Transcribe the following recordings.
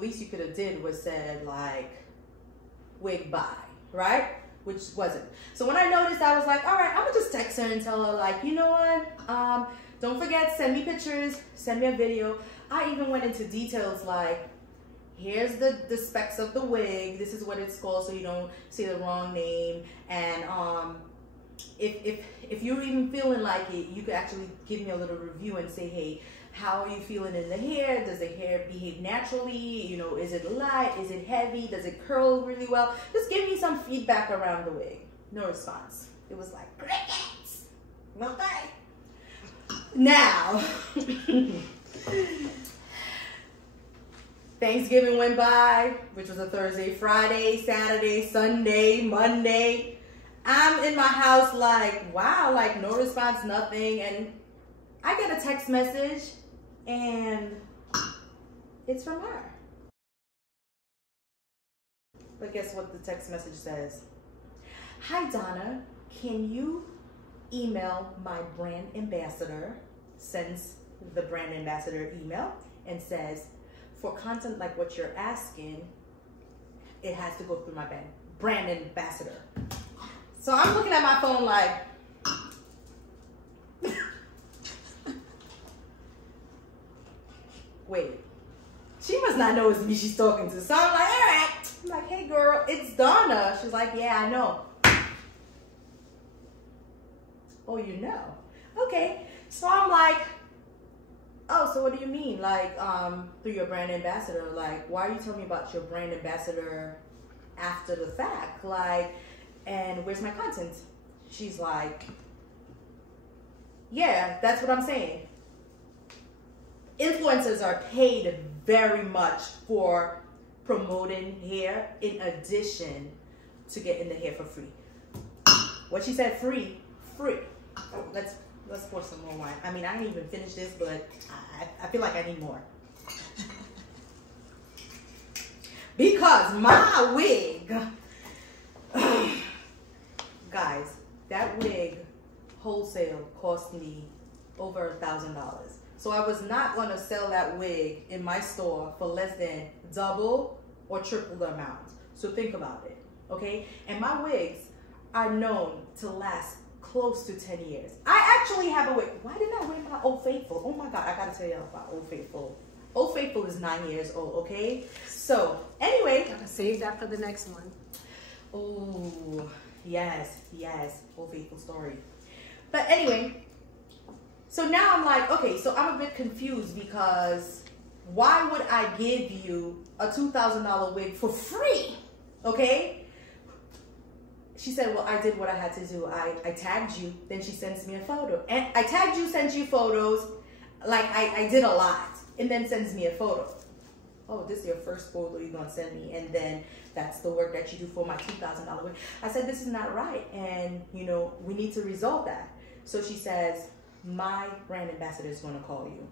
least you could have did was said like wig buy, right? Which wasn't. So when I noticed, I was like, all right, I'm gonna just text her and tell her like, you know what? Don't forget, send me pictures, send me a video. I even went into details like, here's the specs of the wig. This is what it's called, so you don't say the wrong name. And if you're even feeling like it, you could actually give me a little review and say, hey, how are you feeling in the hair? Does the hair behave naturally? You know, is it light? Is it heavy? Does it curl really well? Just give me some feedback around the wig. No response. It was like, crickets. Okay. Now, Thanksgiving went by, which was a Thursday, Friday, Saturday, Sunday, Monday. I'm in my house like, wow, like no response, nothing. And I get a text message and it's from her. But guess what the text message says? Hi Donna, can you email my brand ambassador? Sends the brand ambassador email and says, for content like what you're asking, it has to go through my brand ambassador. So I'm looking at my phone like, wait, she must not know it's me she's talking to. So I'm like, all right. I'm like, hey girl, it's Donna. She's like, yeah, I know. Oh, you know? Okay. So I'm like, oh, so what do you mean? Like, through your brand ambassador? Like, why are you telling me about your brand ambassador after the fact? Like, and where's my content? She's like, yeah, that's what I'm saying. Influencers are paid very much for promoting hair in addition to getting the hair for free. What she said, free. Oh, let's pour some more wine. I mean, I didn't even finish this, but I feel like I need more. Because my wig, guys, that wig wholesale cost me over $1,000. So I was not going to sell that wig in my store for less than double or triple the amount. So think about it, okay? And my wigs are known to last close to 10 years. I actually have a wig. Why didn't I wear my Old Faithful? Oh my God, I gotta tell you about Old Faithful. Old Faithful is 9 years old, okay? So anyway. Gotta save that for the next one. Oh, yes, Old Faithful story. But anyway, so now I'm like, okay, so I'm a bit confused because why would I give you a $2,000 wig for free, okay? She said, well, I did what I had to do. I tagged you, then she sends me a photo. And I tagged you, sent you photos, like I did a lot, and then sends me a photo. Oh, this is your first photo you're gonna send me, and then that's the work that you do for my $2,000 wig. I said, this is not right, and you know, we need to resolve that. So she says, my brand ambassador is gonna call you.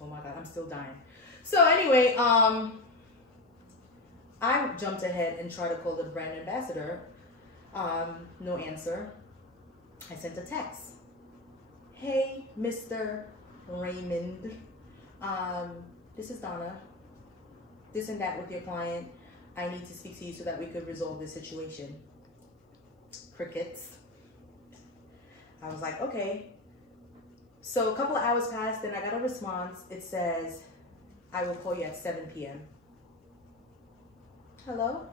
Oh my God, I'm still dying. So anyway, I jumped ahead and tried to call the brand ambassador. No answer. I sent a text. Hey, Mr. Raymond. This is Donna. This and that with your client. I need to speak to you so that we could resolve this situation. Crickets. I was like, okay. So a couple of hours passed, then I got a response. It says, I will call you at 7 p.m. Hello?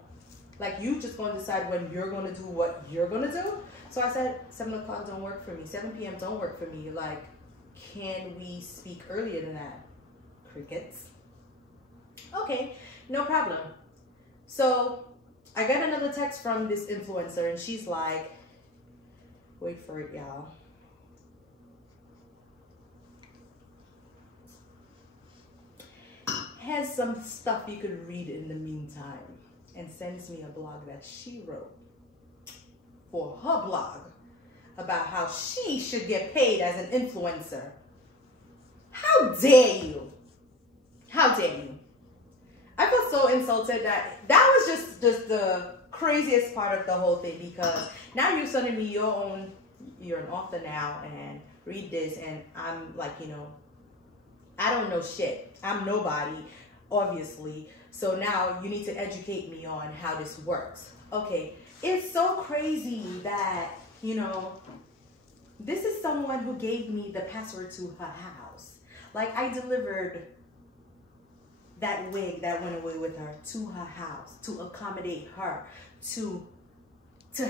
Like, you just gonna decide when you're gonna do what you're gonna do? So I said, 7 o'clock don't work for me. 7 p.m. don't work for me. Like, can we speak earlier than that? Crickets. Okay, no problem. So I got another text from this influencer and she's like, wait for it, y'all. Has some stuff you could read in the meantime, and sends me a blog that she wrote for her blog about how she should get paid as an influencer. How dare you? How dare you? I feel so insulted that was just the craziest part of the whole thing, because now you're sending me your own, you're an author now, and read this, and I'm like, you know, I don't know shit. I'm nobody, obviously. So now you need to educate me on how this works. Okay, it's so crazy that, you know, this is someone who gave me the password to her house. Like, I delivered that wig that went away with her to her house to accommodate her, to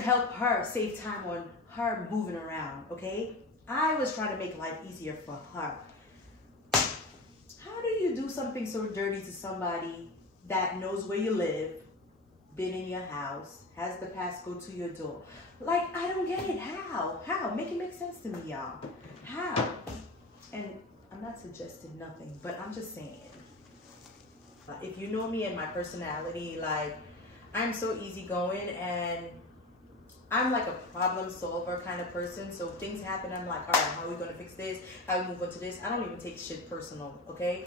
help her save time on her moving around, okay? I was trying to make life easier for her. How do you do something so dirty to somebody that knows where you live, been in your house, has the passcode to your door? Like, I don't get it. How? Make it make sense to me, y'all. How? And I'm not suggesting nothing, but I'm just saying. If you know me and my personality, like, I'm so easygoing and I'm like a problem solver kind of person. So things happen, I'm like, all right, how are we going to fix this? How we move on to this? I don't even take shit personal, okay?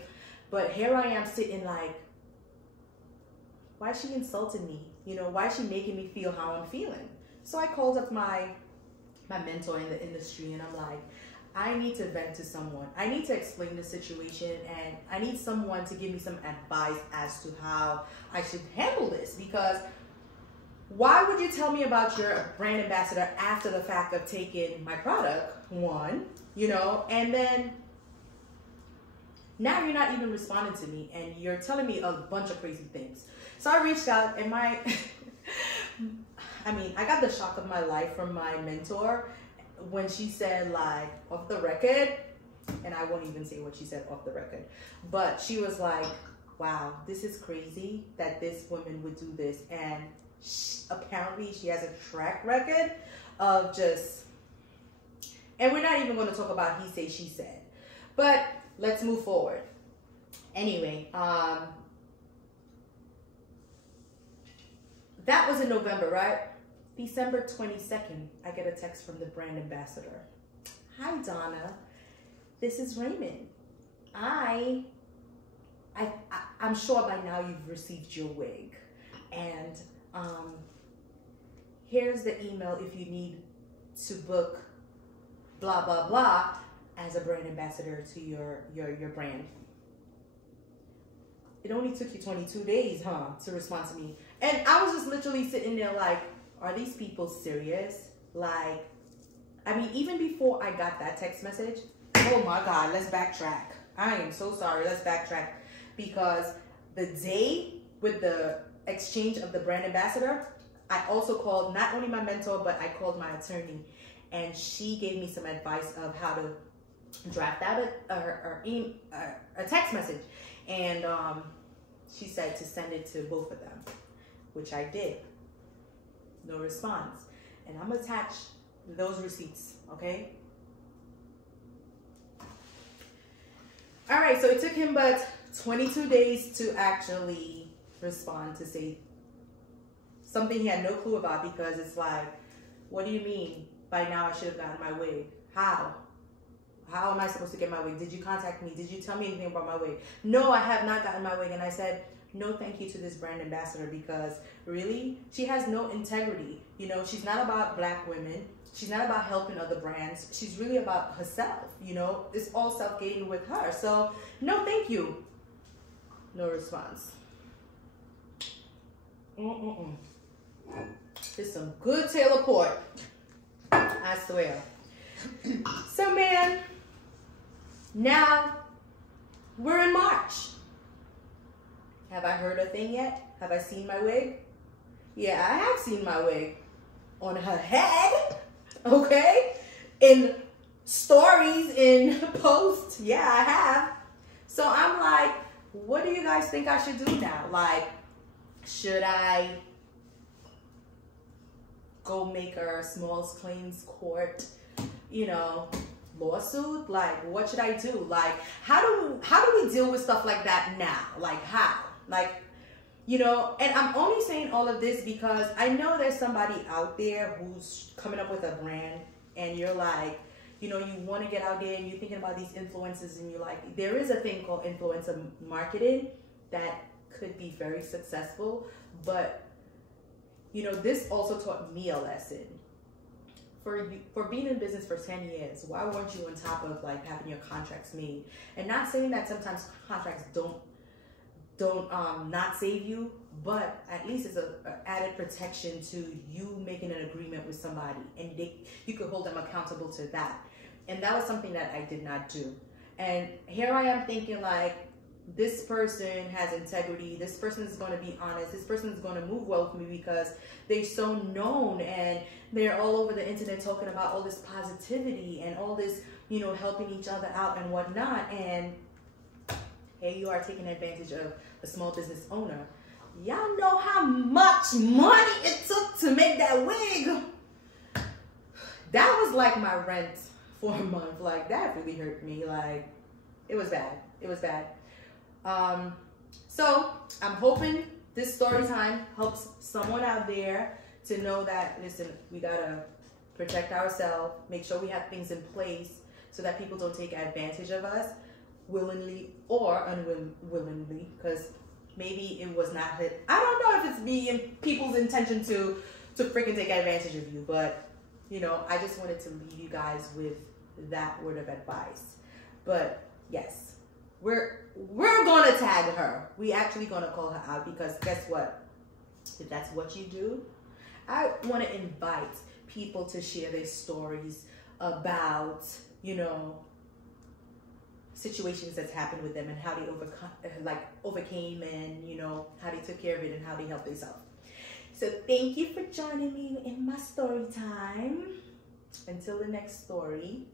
But here I am sitting like, why is she insulting me? You know, why is she making me feel how I'm feeling? So I called up my mentor in the industry and I'm like, I need to vent to someone. I need to explain the situation and I need someone to give me some advice as to how I should handle this. Because why would you tell me about your brand ambassador after the fact of taking my product, one, you know, and then now you're not even responding to me and you're telling me a bunch of crazy things. So I reached out and I got the shock of my life from my mentor when she said, like, off the record, and I won't even say what she said off the record, but she was like, wow, this is crazy that this woman would do this. And apparently she has a track record of just, and we're not even going to talk about he say, she said, but let's move forward. Anyway, that was in November, right? December 22nd, I get a text from the brand ambassador. Hi, Donna. This is Raymond. I'm sure by now you've received your wig. And here's the email if you need to book blah, blah, blah as a brand ambassador to your brand. It only took you 22 days, to respond to me. And I was just literally sitting there like, are these people serious? Like, I mean, even before I got that text message, oh my God, let's backtrack. I am so sorry, let's backtrack. Because the day with the exchange of the brand ambassador, I also called not only my mentor, but I called my attorney. And she gave me some advice of how to draft out a text message. And she said to send it to both of them, which I did. No response. And I'm attached those receipts, okay? All right, so it took him but 22 days to actually respond to say something he had no clue about, because it's like, what do you mean by now I should have gotten my wig? How? How am I supposed to get my wig? Did you contact me? Did you tell me anything about my wig? No, I have not gotten my wig. And I said, no thank you to this brand ambassador, because really, she has no integrity. You know, she's not about black women. She's not about helping other brands. She's really about herself. You know, it's all self-gain with her. So, no thank you. No response. It's some good Taylor Port. I swear. So, man, now we're in March. Have I heard a thing yet? Have I seen my wig? Yeah, I have seen my wig on her head, okay? In stories, in posts, yeah, I have. So I'm like, what do you guys think I should do now? Like, should I go make a small claims court, you know, lawsuit? Like, what should I do? Like, how do we deal with stuff like that now? Like, how? Like, you know, and I'm only saying all of this because I know there's somebody out there who's coming up with a brand and you're like, you know, you want to get out there and you're thinking about these influencers and you're like, there is a thing called influencer marketing that could be very successful. But, you know, this also taught me a lesson. for being in business for 10 years, why weren't you on top of like having your contracts made? And not saying that sometimes contracts don't not save you, but at least it's a added protection to you making an agreement with somebody, and you could hold them accountable to that. And that was something that I did not do. And here I am thinking like, this person has integrity, this person is going to be honest, this person is going to move well with me because they're so known and they're all over the internet talking about all this positivity and all this, you know, helping each other out and whatnot. And here you are taking advantage of a small business owner. Y'all know how much money it took to make that wig. That was like my rent for a month. Like, that really hurt me. Like, it was bad. It was bad. So I'm hoping this story time helps someone out there to know that, listen, we gotta protect ourselves, make sure we have things in place so that people don't take advantage of us willingly or unwillingly, because maybe it was not hit. I don't know if it's people's intention to freaking take advantage of you, but you know, I just wanted to leave you guys with that word of advice. But yes, we're gonna tag her. We actually gonna call her out, because guess what? If that's what you do, I want to invite people to share their stories about, you know, situations that's happened with them and how they overcame, and you know, how they took care of it and how they helped themselves. So thank you for joining me in my story time. Until the next story,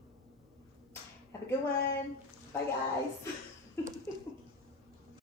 have a good one. Bye guys.